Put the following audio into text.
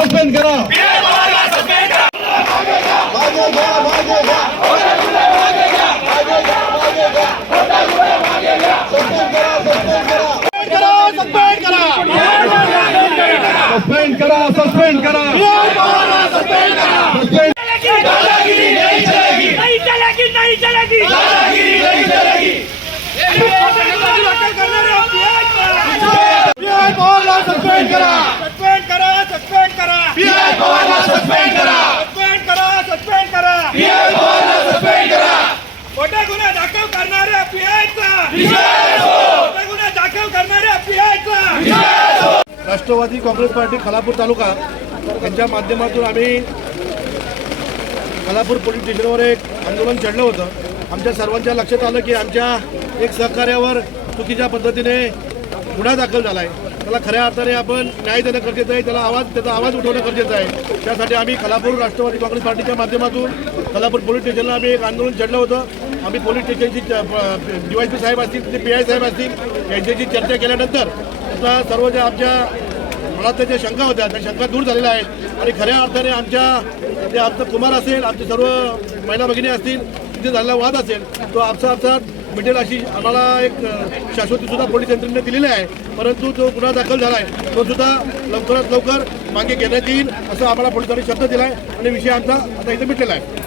Suspend करा. Suspend करा suspend करा. सस्पेंड नहीं चलेगी नहीं चलेगी। नहीं चलेगी। दाखल करणाऱ्या राष्ट्रवादी काँग्रेस पार्टी खालापूर तालुका यांच्या माध्यमातून आम्ही खालापूर पोलीस स्टेशनवर एक आंदोलन छेडलं होतं. आमच्या सर्वांच्या लक्षात आलं की आमच्या एक सहकार्यावर चुकीच्या पद्धतीने गुन्हा दाखल झाला आहे त्याला खऱ्या अर्थाने आपण न्याय देणं गरजेचं आहे त्याला आवाज त्याचा आवाज उठवणं गरजेचं आहे. त्यासाठी आम्ही खालापूर राष्ट्रवादी काँग्रेस पार्टीच्या माध्यमातून खालापूर पोलीस स्टेशनला आम्ही एक आंदोलन छेडलं होतं. आम्ही पोलीस स्टेशनची डीवायसी वाय साहेब असतील ते पी आय साहेब असतील यांच्याशी चर्चा केल्यानंतर आता सर्व ज्या आमच्या मनातल्या ज्या शंका होत्या त्या शंका दूर झालेल्या आहेत. आणि खऱ्या अर्थाने आमच्या जे आमचं कुमार असेल आमचे सर्व महिला भगिनी असतील तिथे झालेला वाद असेल तो आपसा आपसात मिटेल अशी आम्हाला एक शाश्वतीसुद्धा पोलीस यंत्रणेने दिलेली आहे. परंतु जो गुन्हा दाखल झाला आहे तो सुद्धा लवकरात लवकर मागे घेण्यात येईल असं आम्हाला पोलिसांनी शब्द दिला आहे आणि विषय आमचा आता इथे मिटलेला आहे.